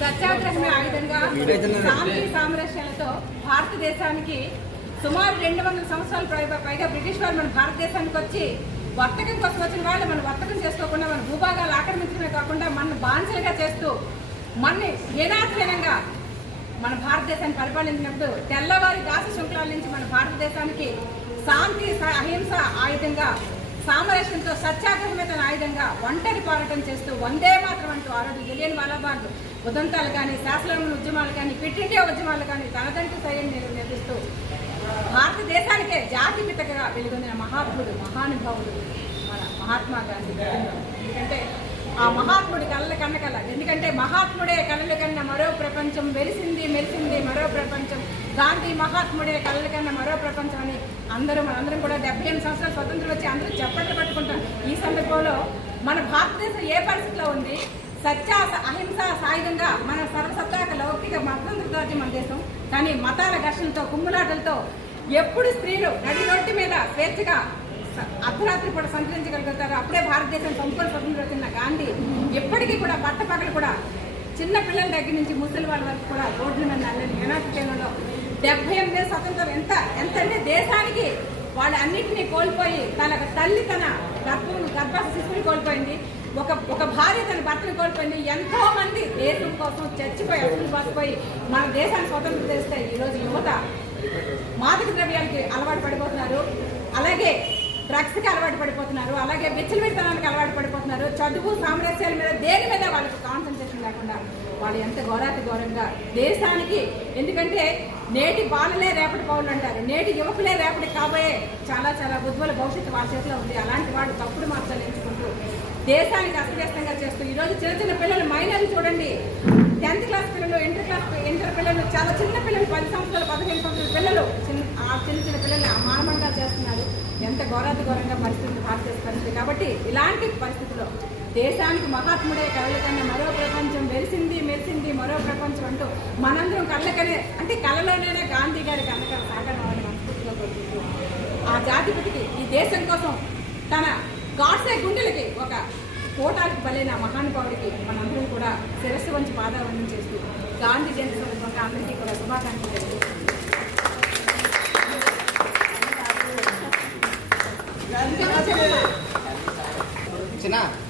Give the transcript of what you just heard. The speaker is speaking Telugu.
సత్యాగ్రహమే ఆయుధంగా శాంతి సామరస్యాలతో భారతదేశానికి సుమారు రెండు వందల సంవత్సరాల పైగా బ్రిటిష్ వారు మన భారతదేశానికి వచ్చి వర్తకం కోసం వచ్చిన వాళ్ళు మనం వర్తకం చేసుకోకుండా మన భూభాగాలు ఆక్రమించడమే కాకుండా మన బానిసలుగా చేస్తూ మన ఏనాధీనంగా మన భారతదేశాన్ని పరిపాలించినప్పుడు తెల్లవారి దాస శృంఖలాల నుంచి మన భారతదేశానికి శాంతి అహింస ఆయుధంగా సామరస్యంతో సత్యాగ్రహమే తన ఆయుధంగా ఒంటరి పోరాటం చేస్తూ వందే మాత్రం అంటూ ఆ రోజు జలియన్ వాలాబాగ్ ఉదంతాలు కానీ శాస్త్రమైన ఉద్యమాలు కానీ క్విట్ ఇండియా ఉద్యమాలు కానీ తనదంటూ సైన్ నిర్వహిస్తూ భారతదేశానికే జాతి పితకగా వెలుగొందిన మహాత్ముడు మహానుభావుడు మన మహాత్మా గాంధీ. ఎందుకంటే ఆ మహాత్ముడి కళ్ళ కన్న కళ. ఎందుకంటే మహాత్ముడే కళలు కన్న మరో ప్రపంచం వెలిసింది మెలిసింది మరో ప్రపంచం. గాంధీ మహాత్ముడే కళలు కన్న మరో ప్రపంచం అని అందరూ మనందరం కూడా డెబ్బై ఎనిమిది సంవత్సరాలు స్వతంత్రం వచ్చి అందరూ చెప్పట్లు పట్టుకుంటాం. ఈ సందర్భంలో మన భారతదేశం ఏ పరిస్థితిలో ఉంది? సత్య అహింస సాయుధంగా మన సర్వసత్తాక లౌకిక మతంత్రరాజ్యం మన దేశం. కానీ మతాల ఘర్షణతో కుమ్ములాటలతో ఎప్పుడు స్త్రీలు నడి రోడ్డు మీద స్వేచ్ఛగా అర్ధరాత్రి పూట సంచరించగలుగుతారు. అప్పుడే భారతదేశం సంపూర్ణ స్వతంత్రం ఎప్పటికీ కూడా పట్ట పగలు కూడా చిన్న పిల్లల దగ్గర నుంచి ముసలి వాళ్ళ వరకు కూడా రోడ్ల మీద నల్లని ఏనాటి కేంద్రంలో డెబ్బై ఎనిమిది స్వతంత్రం ఎంత? ఎంత అంటే దేశానికి వాళ్ళు అన్నింటినీ కోల్పోయి తన తల్లి తన గర్భం గర్భ శిశువుని కోల్పోయింది. ఒక ఒక భార్య తన భర్తను కోల్పోయింది. ఎంతో మంది దేశం కోసం చచ్చిపోయి అసలు బతిపోయి మన దేశాన్ని స్వతంత్రం చేస్తే ఈరోజు యువత మాదక ద్రవ్యాలకి అలవాటు పడిపోతున్నారు. అలాగే డ్రగ్స్కి అలవాటు పడిపోతున్నారు అలాగే విచ్చలవిడితనానికి అలవాటు పడిపోతున్నారు. చదువు సామరస్యాల మీద దేని మీద వాళ్ళకి కాన్సన్ట్రేషన్ లేకుండా వాళ్ళు ఎంత ఘోరాతి ఘోరంగా దేశానికి ఎందుకంటే నేటి బాలలే రేపటి పౌరులు అంటారు. నేటి యువకులే రేపటి కాబోయే చాలా చాలా ఉజ్వల భవిష్యత్తు వాళ్ళ చేతిలో ఉంది. అలాంటి వాడు తప్పుడు మార్చాలు ఎంచుకుంటూ దేశానికి అస్తవ్యస్తంగా చేస్తూ ఈరోజు చిన్న చిన్న పిల్లలు మైనర్లు చూడండి. టెన్త్ క్లాస్ పిల్లలు ఇంటర్ క్లాస్ ఇంటర్ పిల్లలు చాలా చిన్న పిల్లలు పది సంవత్సరాలు పదిహేను సంవత్సరాల పిల్లలు చిన్న ఆ చిన్న చిన్న పిల్లల్ని అమానమంగా చేస్తున్నారు. ఎంత ఘోరాతి ఘోరంగా పరిస్థితి భారతదేశ పరిస్థితి. కాబట్టి ఇలాంటి పరిస్థితుల్లో దేశానికి మహాత్ముడే కలకన్నా మరో ప్రపంచం వెలిసింది మెరిసింది మరో ప్రపంచం అంటూ మనందరం కళ్ళకనే అంటే కళలోనే గాంధీ గారి కళ్ళకల సాగడం అవ్వాలని మనస్ఫూర్తిగా కోరుకుంటూ ఆ జాతిపతికి ఈ దేశం కోసం తన గాడ్సే గుండెలకి ఒక కోటానికి బలైన మహానుభావుడికి మనందరం కూడా శిరస్సు వంచి పాదావరణం చేస్తూ గాంధీ జయంతి సందర్భంగా అందరికీ కూడా శుభాకాంక్షలు না